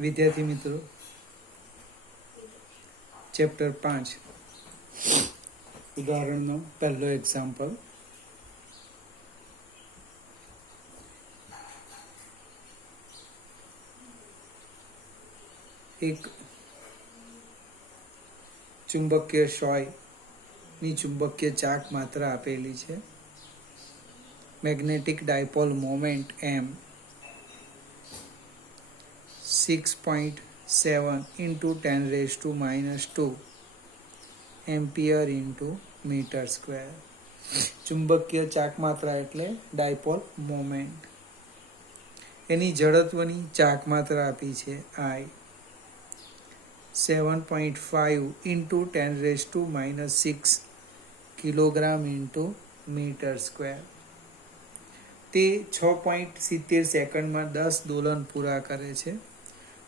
વિદ્યાર્થી મિત્રો, ચેપ્ટર 5 ઉદાહરણનો પહેલો એક્ઝામ્પલ. એક ચુંબકીય સોયની ચુંબકીય ચાક માત્રા આપેલી છે. Magnetic dipole moment M 6.7 into 10⁻² ampere into metre square. ચુંબકીય ચાક માત્રા એટલે ડાયપોલ મોમેન્ટ. એની જડત્વની ચાક માત્રા આપી છે I 7.5 into 10⁻6 kilogram into metre square. તે 6.70 સેકન્ડમાં 10 દોલન પૂરા કરે છે.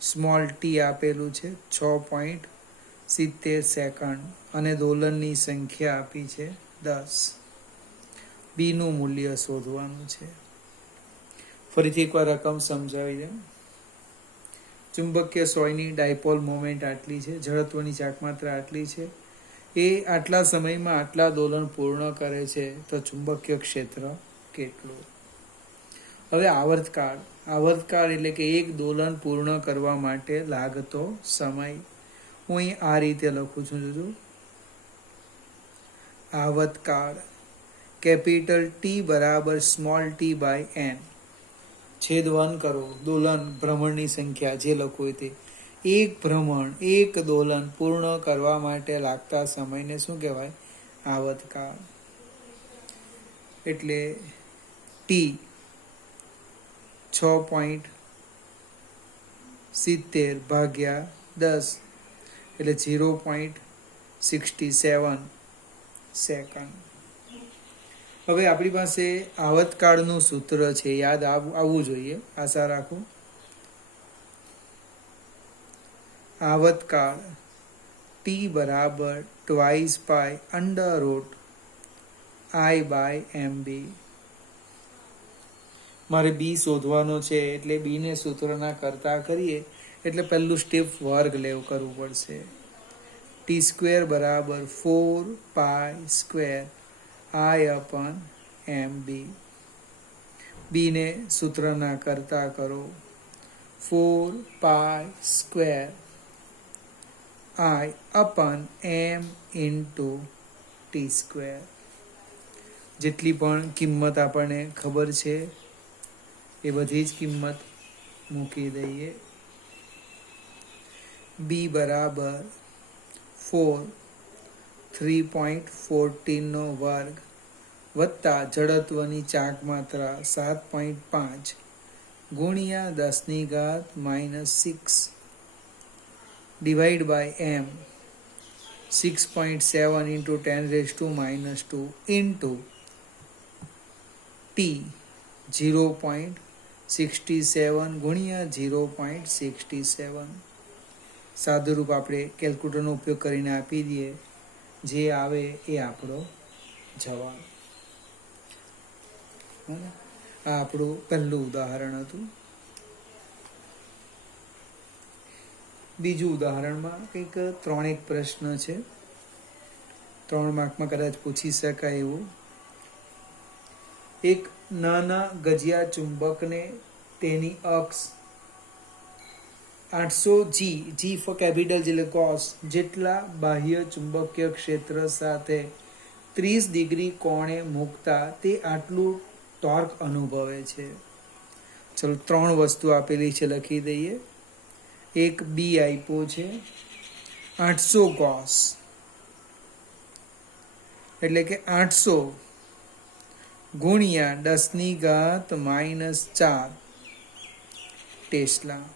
સ્મોલ ટી આપેલું છે 6.70 સેકન્ડ અને દોલનની સંખ્યા આપી છે 10. બીનું મૂલ્ય શોધવાનું છે. ફરીથી એકવાર રકમ સમજાવી દે. ચુંબકીય સોયની ડાયપોલ મોમેન્ટ આટલી છે, જડત્વની ચાકમાત્રા આટલી છે. એ આટલા સમયમાં આટલા દોલન પૂર્ણ કરે છે તો ચુંબકીય ક્ષેત્ર કેટલું? હવે આવર્તકાળ એટલે કે એક દોલન પૂર્ણ કરવા માટે લાગતો સમય. હું અહીં આ રીતે લખું છું. આવર્તકાળ કેપિટલ ટી બરાબર સ્મોલ ટી બાય n. છેદવન કરો, દોલન ભ્રમણની સંખ્યા જે લખો તે. એક ભ્રમણ, એક દોલન પૂર્ણ કરવા માટે લાગતા સમયને શું કહેવાય? આવર્તકાળ. એટલે ટી 6.70 ભાગ્યા 10 એટલે 0.67 સેકન્ડ. હવે આપણી પાસે આવર્તકાળનું સૂત્ર છે, યાદ આવવું જોઈએ, આશા રાખું. આવર્તકાળ ટી બરાબર 2π√I/mb. મારે બી શોધવાનો છે એટલે બીને સૂત્રના કરતા કરીએ એટલે પહેલું સ્ટેપ વર્ગ કરવું પડશે. t² બરાબર 4π² I/mb. બીને સૂત્રના કરતા કરો 4π² I/m ઇન્ટુ t². જેટલી પણ કિંમત આપણને ખબર છે એ બધી જ કિંમત મૂકી દઈએ. બી બરાબર 4 3.14 નો વર્ગ વત્તા જડત્વની ચાક માત્રા 7.5 ગુણ્યા 10⁻⁻6 divide by m 6.7 into 10⁻² into t 0.67 ગુણ્યા 0.67. સાદુરૂપ આપણે કેલ્ક્યુલેટરનો ઉપયોગ કરીને આપી દઈએ, જે આવે એ આપણો જવાબ. આ આપણું પહેલું ઉદાહરણ હતું. બીજું ઉદાહરણમાં કંઈક 3 પ્રશ્ન છે. 3 માર્કમાં કદાચ પૂછી શકાય એવું. એક નાના ગજિયા ચુંબકને તેની અક્ષ 800 G ફોર કેપિટલ એટલે ગોસ જેટલા બાહ્ય ચુંબકીય ક્ષેત્ર સાથે 30 ડિગ્રી કોણે મૂકતા તે આટલું ટોર્ક અનુભવે છે. ચલો 3 વસ્તુ આપેલી છે, લખી દઈએ. એક બી આપ્યો છે 800 ગોસ એટલે કે 800 ગુણ્યા 10⁻⁻4 ટેસ્લા.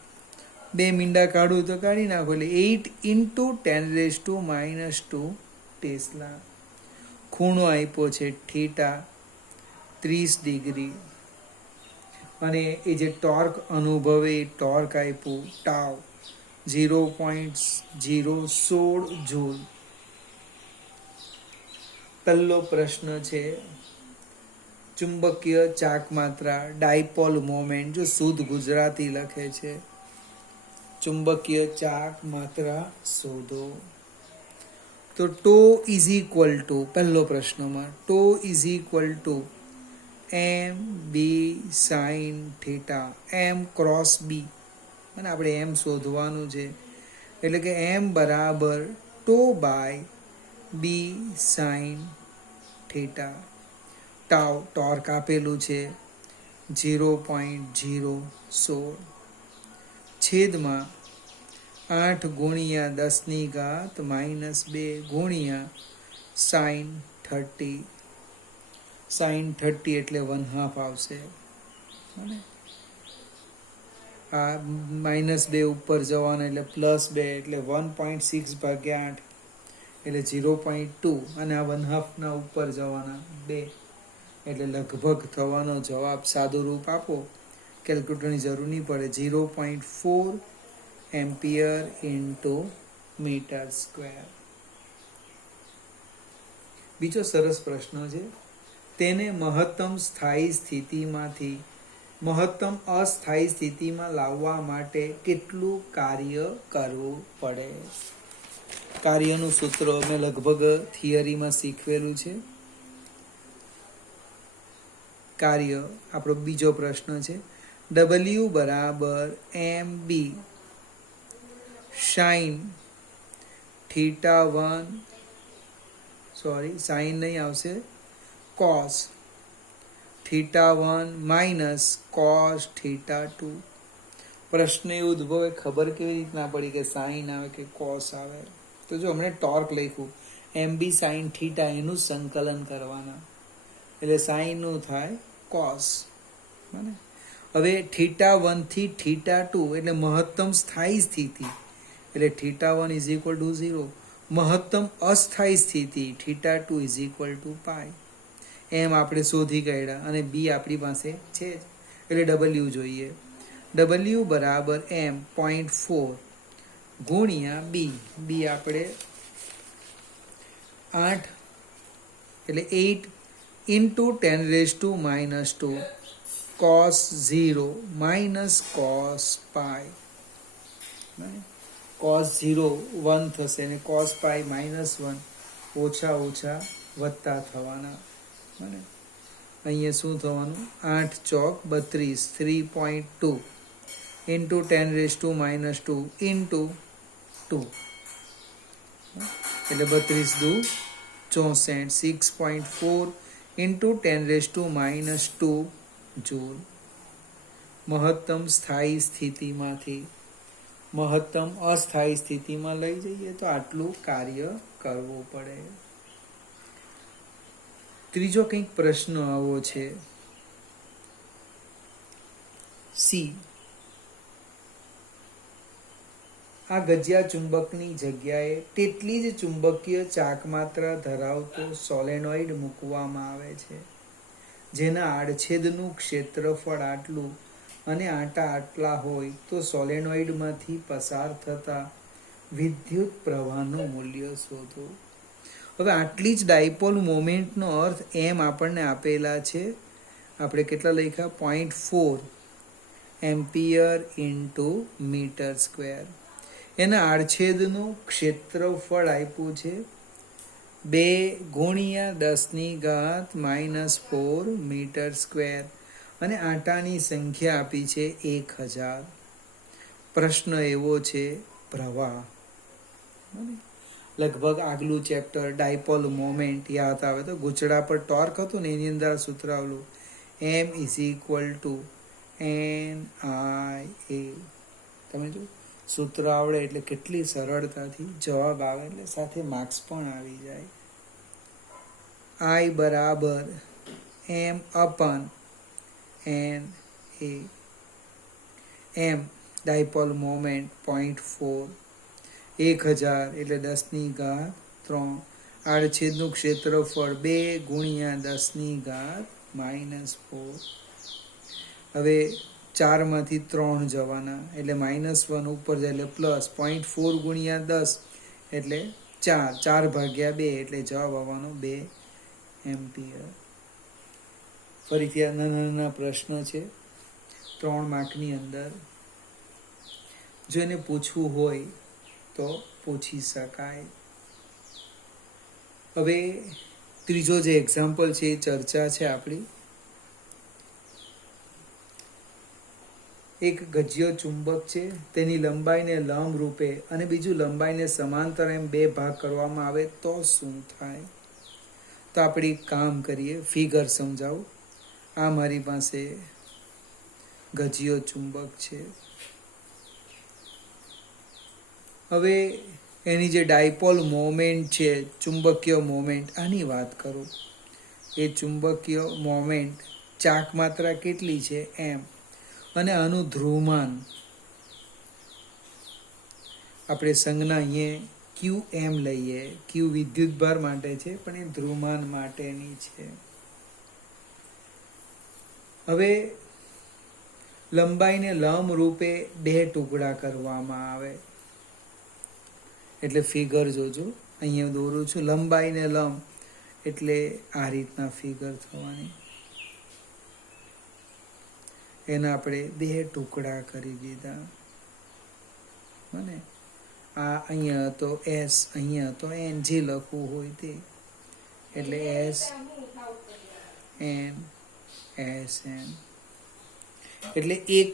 2 મીંડા કાઢું તો કાઢી નાખો એટલે 8 into 10⁻² ટેસ્લા. ખૂણો આપ્યો છે થીટા 30 ડિગ્રી અને એ જે ટોર્ક અનુભવે એ ટોર્ક આપ્યું ટાઉ 0.016 જૂલ. પહેલો પ્રશ્ન છે ચુંબકીય ચાક માત્રા ડાયપોલ મોમેન્ટ. જો શુદ્ધ ગુજરાતી લખે છે ચુંબકીય ચાક માત્રા શોધો. તો ટો ઇઝ ઇક્વલ ટુ, પહેલો પ્રશ્નમાં tau is equal to M B sine theta, M cross B, અને આપણે એમ શોધવાનું છે. એટલે કે એમ બરાબર tau by B sine theta. Tau torque આપેલું છે 0.016 છેદમાં 8 ગુણ્યા 10⁻² ગુણ્યા સાઇન 30. સાઇન 30 એટલે 1/2 આવશે. આ -2 ઉપર જવાના એટલે +2 એટલે 1.6 ભાગ્યા 8 એટલે 0.2, અને આ 1/2 ના ઉપર જવાના 2 એટલે લગભગ થવાનો જવાબ સાદું રૂપ આપો, કેલ્ક્યુલેટરની જરૂર નહીં પડે, 0.4 એમ્પિયર ઇન્ટુ મીટર સ્ક્વેર. બીજો સરસ પ્રશ્ન છે, તેને મહત્તમ સ્થાયી સ્થિતિમાંથી મહત્તમ અસ્થાયી સ્થિતિમાં લાવવા માટે કેટલું કાર્ય કરવું પડે? કાર્યનું સૂત્ર મેં લગભગ થિયરીમાં શીખવેલું છે. કાર્ય આપણો બીજો પ્રશ્ન છે, W બરાબર MB સાઇન θ1, સાઇન નહીં આવશે, cos θ1 માઇનસ cos θ2. પ્રશ્ન એ ઉદ્ભવે, ખબર કેવી રીતના પડી કે સાઇન આવે કે કોસ આવે? તો જો હમણાં ટોર્ક લખ્યું MB સાઇન થીટા, એનું સંકલન કરવાના, એટલે સાઇનનું થાય કોસ. હવે θ1 થી θ2 એટલે મહત્તમ સ્થાયી સ્થિતિ, એટલે θ1 ઇઝ ઇક્વલ ટુ 0. મહત્તમ અસ્થાયી સ્થિતિ θ2 ઇઝ ઇક્વલ ટુ પાઈ. એમ આપણે શોધી કાઢ્યા, અને બી આપણી પાસે છે જ, એટલે W જોઈએ. W બરાબર M 0.4 ગુણ્યા બી, બી આપણે 8 એટલે 8 ઇન્ટુ 10⁻² cos 0 માઇનસ cos પાઈ. cos 0 1 થશે, અને cos પાઈ -1, ઓછા ઓછા વત્તા થવાના. અહીંયા શું થવાનું? 8 ચોક 32, 3.2 ઇન્ટુ 10⁻² ઇન્ટુ 2, એટલે 32 દુ 64, 6.4 ઇન્ટુ 10⁻² જૂલ. મહત્તમ સ્થાયી સ્થિતિમાંથી મહત્તમ અસ્થાયી સ્થિતિમાં લઈ જઈએ તો આટલું કાર્ય કરવું પડે. ત્રીજો કંઈક પ્રશ્ન આવો છે, સી. આ ગજિયા ચુંબકની જગ્યાએ તેટલી જ ચુંબકીય ચાકમાત્રા ધરાવતો સોલેનોઇડ મૂકવામાં આવે છે, જેના આડછેદનું ક્ષેત્રફળ આટલું અને આંટા આટલા હોય તો સોલેનોઇડમાંથી પસાર થતા વિદ્યુત પ્રવાહનું મૂલ્ય શોધો. હવે આટલી જ ડાયપોલ મોમેન્ટનો અર્થ એમ આપણને આપેલા છે, આપણે કેટલા લખ્યા? 0.4 એમ્પિયર ઇન્ટુ મીટર સ્ક્વેર. એના આડછેદનું ક્ષેત્રફળ આપ્યું છે 2 ગુણ્યા 10⁻⁻4 મીટર સ્ક્વેર, અને આંટાની સંખ્યા આપી છે 1000. પ્રશ્ન એવો છે પ્રવાહ. લગભગ આગલું ચેપ્ટર ડાયપોલ મોમેન્ટ યાદ આવે તો ગૂંચળા પર ટોર્ક હતું ને, એની અંદર સૂત્ર આવેલું M is equal two NIA. તમે જો સૂત્ર આવડે એટલે કેટલી સરળતાથી જવાબ આવે, એટલે સાથે માર્ક્સ પણ આવી જાય. I બરાબર M અપન NA. M dipole moment 0.4, 1000 એટલે 10⁻3, આડછેદનું ક્ષેત્રફળ 2 ગુણ્યા 10⁻⁻4. હવે 4 માંથી 3 જવાના, એટલે -1 ઉપર જાય એટલે પ્લસ, 0.4 ગુણ્યા 10 એટલે 4, 4 ભાગ્યા 2 એટલે જવાબ આવવાનો 2 એમ્પિયર. ફરીથી આ નાના નાના પ્રશ્ન છે 3 માર્કની અંદર. જો એને પૂછવું હોય તો પૂછી શકાય. હવે ત્રીજો જે એક્ઝામ્પલ છે એ ચર્ચા છે આપણી. એક ગજ્યો ચુંબક છે, તેની લંબાઈને લંબ રૂપે અને બીજું લંબાઈને સમાંતર એમ બે ભાગ કરવામાં આવે તો શું થાય? તો આપણે એક કામ કરીએ, ફિગર સમજાવું. આ મારી પાસે ગજ્યો ચુંબક છે. હવે એની જે ડાયપોલ મોમેન્ટ છે, ચુંબકીય મોમેન્ટ, આની વાત કરું. એ ચુંબકીય મોમેન્ટ ચાક માત્રા કેટલી છે એમ, અને આનું ધ્રુવમાન આપણે સંજ્ઞા અહીંયા ક્યુ એમ લઈએ. ક્યુ વિદ્યુતભાર માટે છે, પણ એ ધ્રુવમાન માટેની છે. હવે લંબાઈને લંબ રૂપે બે ટુકડા કરવામાં આવે, એટલે ફિગર જોજો. અહીંયા દોરું છું લંબાઈને લંબ, એટલે આ રીતના ફિગર થવાની. એના આપણે બે ટુકડા કરી દીધા. બને આ અહીંયા તો એસ, અહીંયા તો એન, જે લખવું હોય તે. એટલે એસ એન, એસ એન. એટલે એક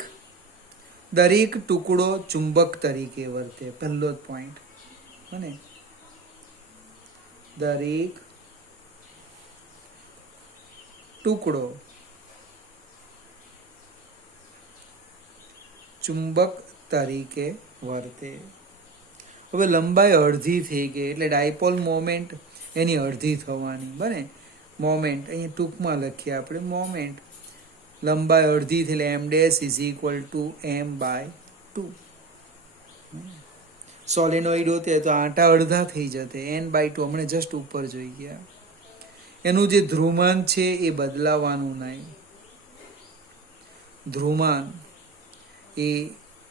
દરેક ટુકડો ચુંબક તરીકે વર્તે. પહેલો જ પોઈન્ટ. બને દરેક ટુકડો ચુંબક તરીકે વર્તે. હવે લંબાઈ અડધી થઈ ગઈ, એટલે ડાયપોલ મોમેન્ટ એની અડધી થવાની. બને મોમેન્ટ અહીંયા ટૂંકમાં લખીએ આપણે. મોમેન્ટ લંબાઈ અડધી થઈ, એટલે M dash is equal to M by 2. Solenoid હોતે તો આટા અડધા થઈ જતે. એન બાય 2 હમણાં જસ્ટ ઉપર જોઈ ગયા. એનું જે ધ્રુવમાન છે એ બદલાવાનું નહીં. ધ્રુવમાન એ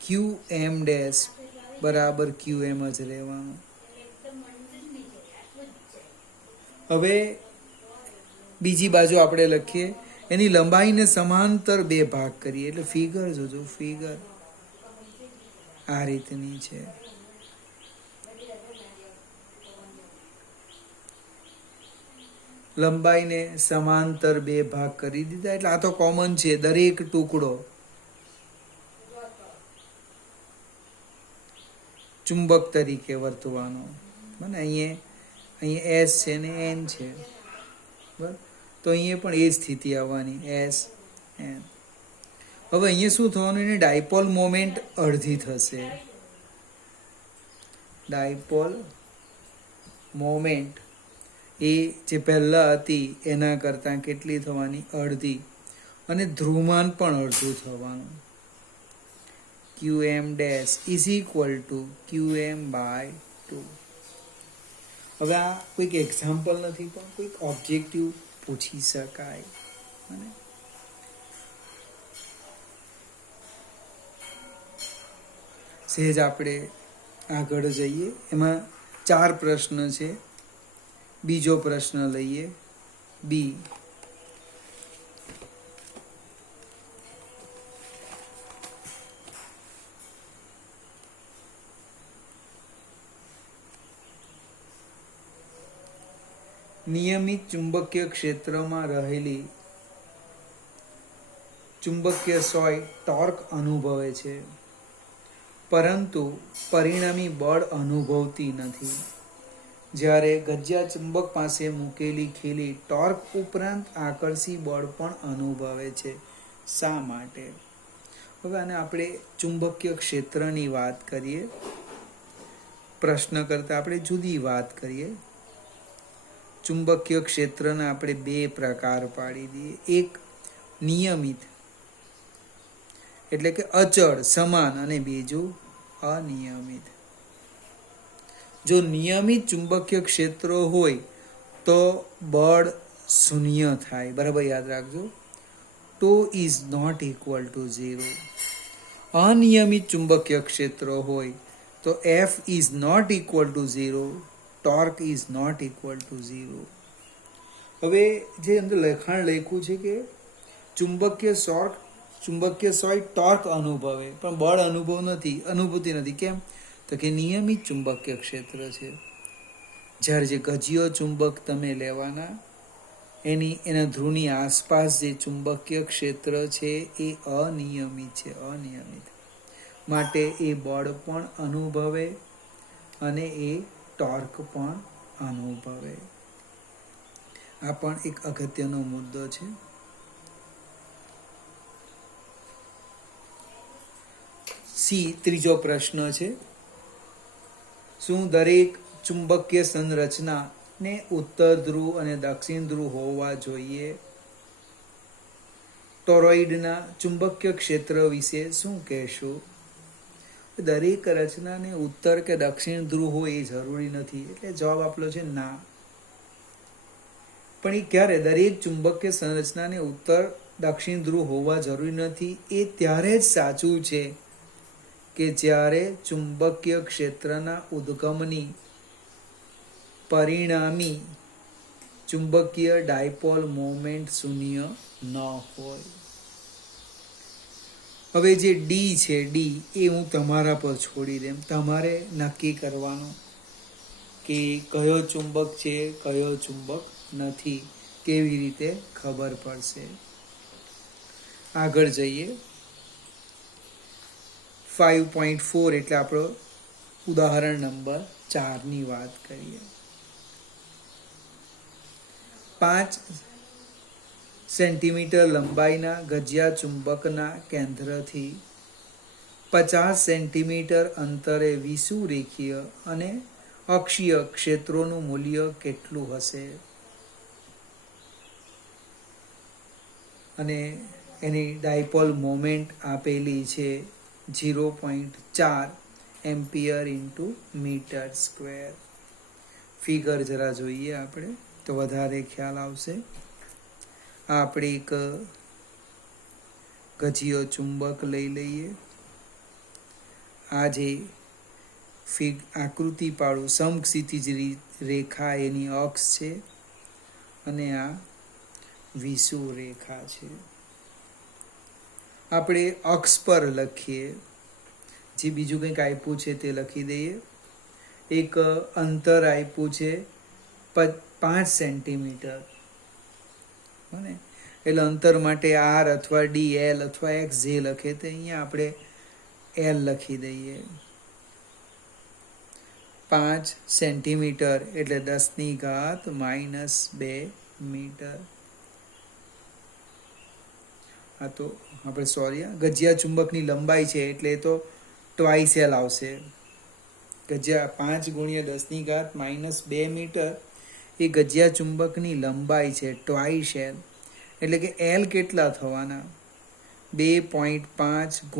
ક્યુ એમ ડેશ બરાબર ક્યુ એમ જ રહેવાનું. હવે બીજી બાજુ આપણે લખીએ, એની લંબાઈને સમાંતર બે ભાગ કરીએ. એટલે ફિગર જોજો, ફિગર આ રીતની છે. લંબાઈને સમાંતર બે ભાગ કરી દીધા. એટલે આ તો કોમન છે, દરેક ટુકડો ચુંબક તરીકે વર્તવાનો. મને અહીંયા એસ છે ને એન છે, બરાબર. તો અહીંયા પણ એ સ્થિતિ આવવાની, એસ એન. હવે અહીંયા શું થવાનું? એને ડાયપોલ મોમેન્ટ અડધી થશે. ડાયપોલ મોમેન્ટ એ જે પહેલા હતી એના કરતાં કેટલી થવાની? અડધી. અને ધ્રુવમાન પણ અડધું થવાનું. Q M dash is equal to Q M by 2. હવે આ કોઈક એક્ઝામ્પલ નથી, પણ કોઈક ઓબ્જેક્ટિવ પૂછી શકાય. અને સહેજ આપણે આગળ જઈએ. એમાં 4 પ્રશ્ન છે. બીજો પ્રશ્ન લઈએ, બી. નિયમિત ચુંબકીય ક્ષેત્રમાં રહેલી ચુંબકીય સોય ટોર્ક અનુભવે છે, પરંતુ પરિણામી બળ અનુભવતી નથી. જ્યારે ગજ્યા ચુંબક પાસે મૂકેલી ખીલી ટોર્ક ઉપરાંત આકર્ષી બળ પણ અનુભવે છે. શા માટે? હવે આને આપણે ચુંબકીય ક્ષેત્રની વાત કરીએ. પ્રશ્ન કરતા આપણે જુદી વાત કરીએ. ચુંબકીય ક્ષેત્રના આપણે 2 પ્રકાર પાડી દઈએ. એક નિયમિત એટલે કે અચળ સમાન, અને બીજું અનિયમિત. જો નિયમિત ચુંબકીય ક્ષેત્ર હોય તો બળ શૂન્ય થાય. બરાબર યાદ રાખજો. Tau is not equal to 0. અનિયમિત ચુંબકીય ક્ષેત્ર હોય તો F is not equal to 0, torque is not equal to 0. હવે જે અંદર લખાણ લખ્યું છે કે ચુંબકીય ચુંબકીય સોય ટોર્ક અનુભવે, પણ બળ અનુભૂતિ નથી. કેમ? તો કે નિયમિત ચુંબકીય ક્ષેત્ર છે. જ્યારે જે ગજીયો ચુંબક તમે લેવાના, એના ધ્રુવની આસપાસ જે ચુંબકીય ક્ષેત્ર છે એ અનિયમિત છે, અનિયમિત. માટે એ બળ પણ અનુભવે અને એ ટોર્ક પણ અનુભવે. આ પણ એક અગત્યનો મુદ્દો છે. ત્રીજો પ્રશ્ન છે, શું દરેક ચુંબકીય સંરચના ને ઉત્તર ધ્રુવ અને દક્ષિણ ધ્રુવ હોવા જોઈએ? ટોરોઇડના ચુંબકીય ક્ષેત્ર વિશે શું કહેશો? દરેક રચનાને ઉત્તર કે દક્ષિણ ધ્રુવ હોય એ જરૂરી નથી, એટલે જવાબ આપેલો છે ના. પણ એ ક્યારે? દરેક ચુંબકીય સંરચનાને ઉત્તર દક્ષિણ ધ્રુવ હોવા જરૂરી નથી એ ત્યારે જ સાચું છે કે જ્યારે ચુંબકીય ક્ષેત્રના ઉદ્ગમની પરિણામી ચુંબકીય ડાયપોલ મોમેન્ટ શૂન્ય ન હોય. હવે જે ડી છે, ડી એ હું તમારા પર છોડી દેમ. તમારે નક્કી કરવાનું કે કયો ચુંબક છે, કયો ચુંબક નથી. કેવી રીતે ખબર પડશે? આગળ જઈએ. 5.4 એટલે આપણો ઉદાહરણ નંબર 4 ની વાત કરીએ. 5 સેન્ટીમીટર લંબાઈના ગજિયા ચુંબકના કેન્દ્રથી 50 સેન્ટીમીટર અંતરે વિષુવરેખીય અને અક્ષીય ક્ષેત્રોનું મૂલ્ય કેટલું હશે? અને એની ડાયપોલ મોમેન્ટ આપેલી છે 0.4 ampere into metre square. Figure જરા જોઈએ આપણે તો વધારે ખ્યાલ આવશે. આપણે એક ગજિયો ચુંબક લઈ લઈએ. આ જે આકૃતિ પાડું, સમક્ષિતિજ રેખા એની અક્ષ છે અને આ વિષુવ રેખા છે. આપણે અક્ષ પર લખીએ. જે બીજું કંઈક આપ્યું છે તે લખી દઈએ. એક અંતર આપ્યું છે 5 સેન્ટીમીટર, બને એટલે અંતર માટે આર અથવા ડી, એલ અથવા એક્સ જે લખે તે અહીંયા આપણે એલ લખી દઈએ. 5 સેન્ટીમીટર એટલે 10⁻² મીટર. આ તો આપણે ગજિયા ચુંબકની લંબાઈ છે એટલે તો ટ્વાઇસ એલ આવશે. ગજિયા 5 × 10⁻² મીટર એ ગજિયા ચુંબકની લંબાઈ છે, ટ્વાઇસ એલ. એટલે કે એલ કેટલા થવાના? 2.5 ×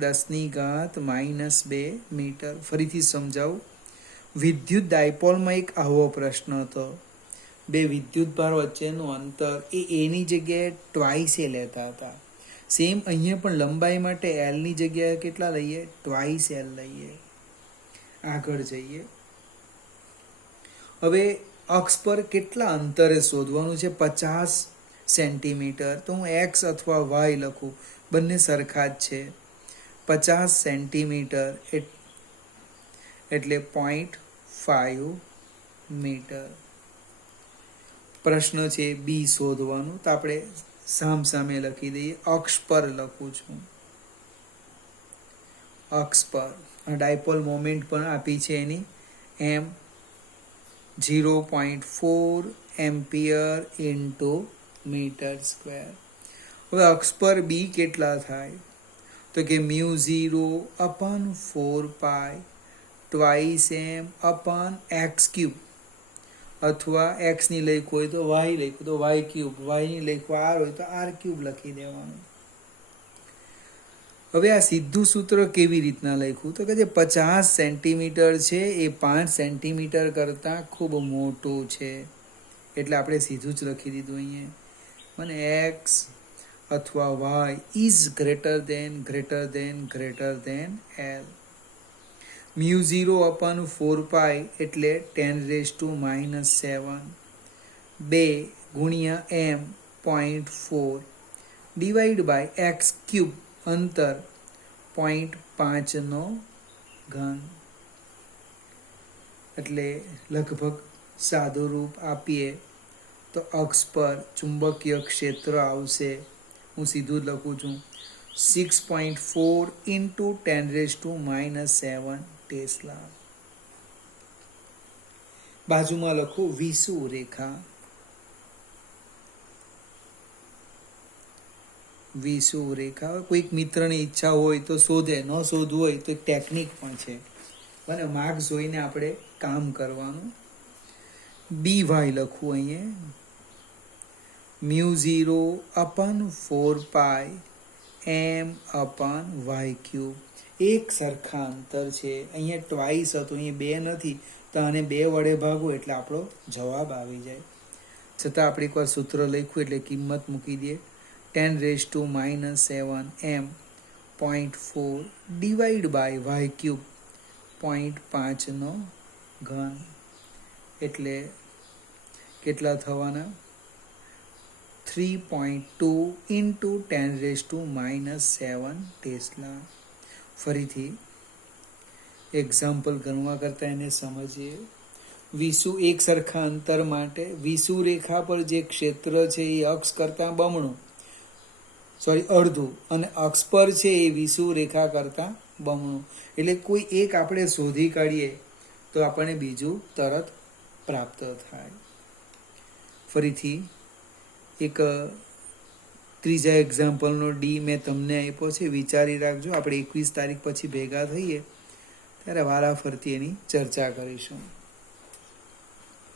10⁻² મીટર. ફરીથી સમજાવું. વિદ્યુત ડાયપોલમાં એક આવો પ્રશ્ન હતો. બે વિદ્યુતભાર વચ્ચેનું અંતર એની જગ્યાએ ટ્વાઇસ એ લેતા હતા. સેમ અહીંયા પણ લંબાઈ માટે એલની જગ્યાએ કેટલા લઈએ? ટ્વાઇસ એલ લઈએ. આગળ જઈએ. હવે અક્ષ પર કેટલા અંતરે શોધવાનું છે? 50 સેન્ટીમીટર. તો હું એક્સ અથવા વાય લખું, બંને સરખા જ છે. 50 સેન્ટીમીટર એટલે 0.5 મીટર. પ્રશ્ન છે બી શોધવાનું, તો આપણે સામે લખી દઈએ. અક્ષ પર લખું છું. અક્ષ પર ડાયપોલ મોમેન્ટ પણ આપી છે એની એમ 0.4 એમ્પિયર ઇન્ટુ મીટર સ્ક્વેર. હવે અક્ષ પર બી કેટલા થાય? તો કે μ0/4π ટ્વાઇસ એમ અપન એક્સ ક્યુબ, અથવા એક્સ ની લખ્યું હોય તો વાય લખ્યું તો વાય ક્યુબ, વાય ની લખ્યું આર હોય તો આર ક્યુબ લખી દેવાનું. હવે આ સીધું સૂત્ર કેવી રીતના લખ્યું? તો કે જે 50 સેન્ટીમીટર છે એ 5 સેન્ટીમીટર કરતાં ખૂબ મોટું છે, એટલે આપણે સીધું જ લખી દીધું અહીંયા. મને એક્સ અથવા Y is greater than L. μ0/4π એટલે 10⁻⁷ 2 × m 0.4 divide by X cube અંતર 0.5 ઘન. એટલે લગભગ સાદું રૂપ આપીએ તો અક્ષ પર ચુંબકીય ક્ષેત્ર આવશે, હું સીધું જ લખું છું, 6.4 × 10⁻⁷ ટેસ્લા. બાજુમાં લખું વિષુવ રેખા. વિષુવ રેખા કોઈક મિત્રની ઈચ્છા હોય તો શોધે, ન શોધવું હોય તો એક ટેકનિક પણ છે, અને માર્ક જોઈને આપણે કામ કરવાનું. બી વાય લખવું અહીંયા, μ0/4π m/y³. એક સરખા અંતર છે. અહીંયા ટ્વાઇસ હતું, અહીંયા 2 નથી, તો આને 2 વડે ભાગો એટલે આપણો જવાબ આવી જાય. છતાં આપણે એકવાર સૂત્ર લખ્યું એટલે કિંમત મૂકી દઈએ. 10⁻⁷ m 0.4 ડિવાઈડ બાય y³ 0.5 ઘન. એટલે કેટલા થવાના? 3.2 × 10⁻⁷ ટેસ્લા. ફરીથી એક્ઝામ્પલ ગણવા કરતાં એને સમજીએ. વિષુવ એક સરખા અંતર માટે વિષુવ રેખા પર જે ક્ષેત્ર છે એ અક્ષ કરતાં અડધું, અને અક્ષ પર છે એ વિષુવ રેખા કરતાં બમણું. એટલે કોઈ એક આપણે શોધી કાઢીએ તો આપણને બીજું તરત પ્રાપ્ત થાય. ફરીથી એક ત્રીજા એક્ઝામ્પલનો ડી મેં તમને આપ્યો છે, વિચારી રાખજો. આપણે 21 તારીખ પછી ભેગા થઈએ ત્યારે વારાફરતી એની ચર્ચા કરીશું.